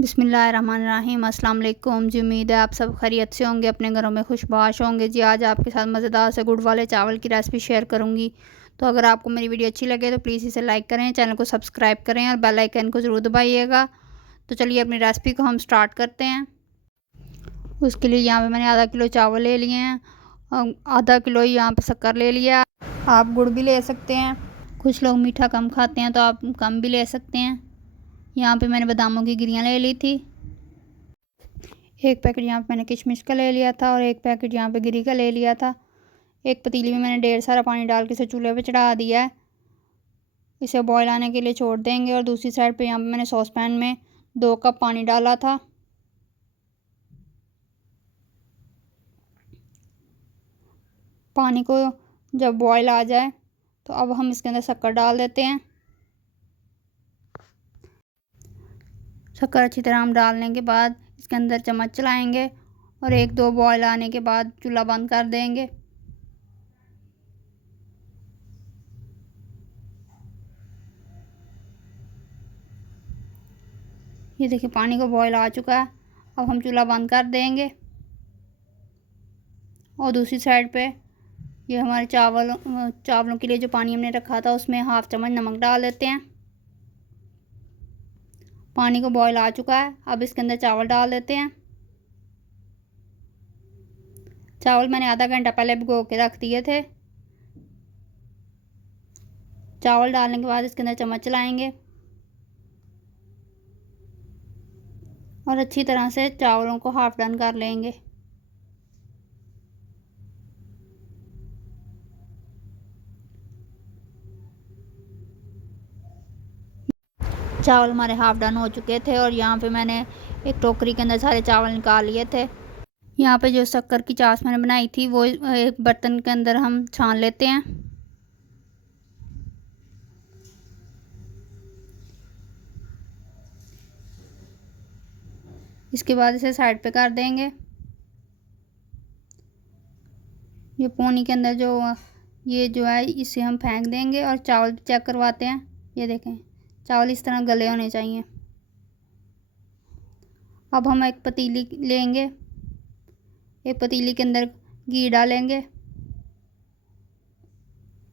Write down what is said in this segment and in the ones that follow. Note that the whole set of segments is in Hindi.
बिस्मिल्लाहिर्रहमानिर्रहीम। अस्सलाम वालेकुम जी। उम्मीद है आप सब खैरियत से होंगे, अपने घरों में खुशबाश होंगे जी। आज आपके साथ मज़ेदार से गुड़ वाले चावल की रेसिपी शेयर करूंगी। तो अगर आपको मेरी वीडियो अच्छी लगे तो प्लीज़ इसे लाइक करें, चैनल को सब्सक्राइब करें और बेल आइकन को ज़रूर दबाइएगा। तो चलिए अपनी रेसिपी को हम स्टार्ट करते हैं। उसके लिए यहाँ पर मैंने आधा किलो चावल ले लिए हैं, आधा किलो यहाँ पर शक्कर ले लिया। आप गुड़ भी ले सकते हैं, कुछ लोग मीठा कम खाते हैं तो आप कम भी ले सकते हैं। यहाँ पे मैंने बादामों की गिरियाँ ले ली थी। एक पैकेट यहाँ पे मैंने किशमिश का ले लिया था और एक पैकेट यहाँ पे गिरी का ले लिया था। एक पतीली में मैंने ढेर सारा पानी डाल के इसे चूल्हे पे चढ़ा दिया है। इसे बॉयल आने के लिए छोड़ देंगे। और दूसरी साइड पे यहाँ पे मैंने सॉस पैन में 2 कप पानी डाला था। पानी को जब बॉयल आ जाए तो अब हम इसके अंदर शक्कर डाल देते हैं। शक्कर अच्छी तरह हम डालने के बाद इसके अंदर चम्मच चलाएंगे और 1-2 बॉयल आने के बाद चूल्हा बंद कर देंगे। ये देखिए पानी को बॉयल आ चुका है। अब हम चूल्हा बंद कर देंगे और दूसरी साइड पे ये हमारे चावलों के लिए जो पानी हमने रखा था उसमें 1/2 चम्मच नमक डाल देते हैं। पानी को बॉयल आ चुका है। अब इसके अंदर चावल डाल देते हैं। चावल मैंने आधा घंटा पहले भिगो के रख दिए थे। चावल डालने के बाद इसके अंदर चम्मच चलाएंगे और अच्छी तरह से चावलों को हाफ डन कर लेंगे। चावल हमारे हाफ डन हो चुके थे और यहाँ पे मैंने एक टोकरी के अंदर सारे चावल निकाल लिए थे। यहाँ पे जो शक्कर की चाश मैंने बनाई थी वो एक बर्तन के अंदर हम छान लेते हैं। इसके बाद इसे साइड पे कर देंगे। ये पोनी के अंदर ये जो है इसे हम फेंक देंगे और चावल चेक करवाते हैं। ये देखें चावल इस तरह गले होने चाहिए। अब हम एक पतीली लेंगे, एक पतीली के अंदर घी डालेंगे।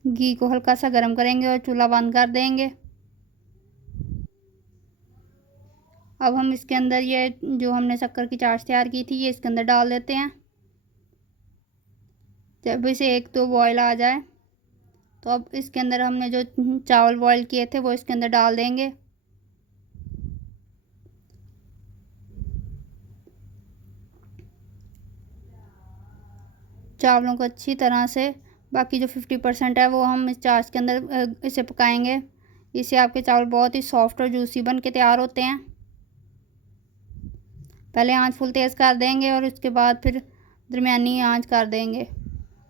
घी को हल्का सा गर्म करेंगे और चूल्हा बंद कर देंगे। अब हम इसके अंदर ये जो हमने शक्कर की चाश तैयार की थी ये इसके अंदर डाल देते हैं। जब इसे 1-2 बॉयल आ जाए तो अब इसके अंदर हमने जो चावल बॉयल किए थे वो इसके अंदर डाल देंगे। चावलों को अच्छी तरह से बाकी जो 50% है वो हम इस चाश के अंदर इसे पकाएंगे। इससे आपके चावल बहुत ही सॉफ्ट और जूसी बन के तैयार होते हैं। पहले आंच फुल तेज़ कर देंगे और उसके बाद फिर दरमियानी आंच कर देंगे।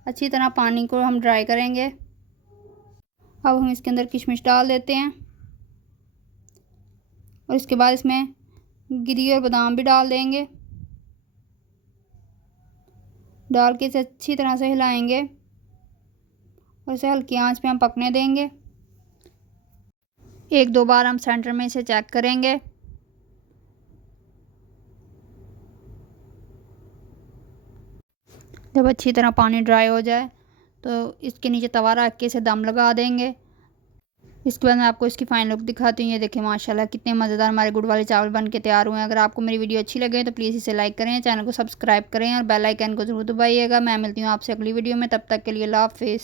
अच्छी तरह पानी को हम ड्राई करेंगे। अब हम इसके अंदर किशमिश डाल देते हैं और इसके बाद इसमें गिरी और बादाम भी डाल देंगे। डाल के इसे अच्छी तरह से हिलाएंगे और इसे हल्की आंच पे हम पकने देंगे। 1-2 बार हम सेंटर में इसे चेक करेंगे। जब अच्छी तरह पानी ड्राई हो जाए तो इसके नीचे तवा रख के इसे दम लगा देंगे। इसके बाद मैं आपको इसकी फाइनल लुक दिखाती हूँ। ये देखें माशाल्लाह कितने मज़ेदार हमारे गुड़ वाले चावल बन के तैयार हुए हैं। अगर आपको मेरी वीडियो अच्छी लगे तो प्लीज़ इसे लाइक करें, चैनल को सब्सक्राइब करें और बेल आइकन को ज़रूर दबाइएगा। मैं मिलती हूँ आपसे अगली वीडियो में, तब तक के लिए अल्लाह हाफ़िज़।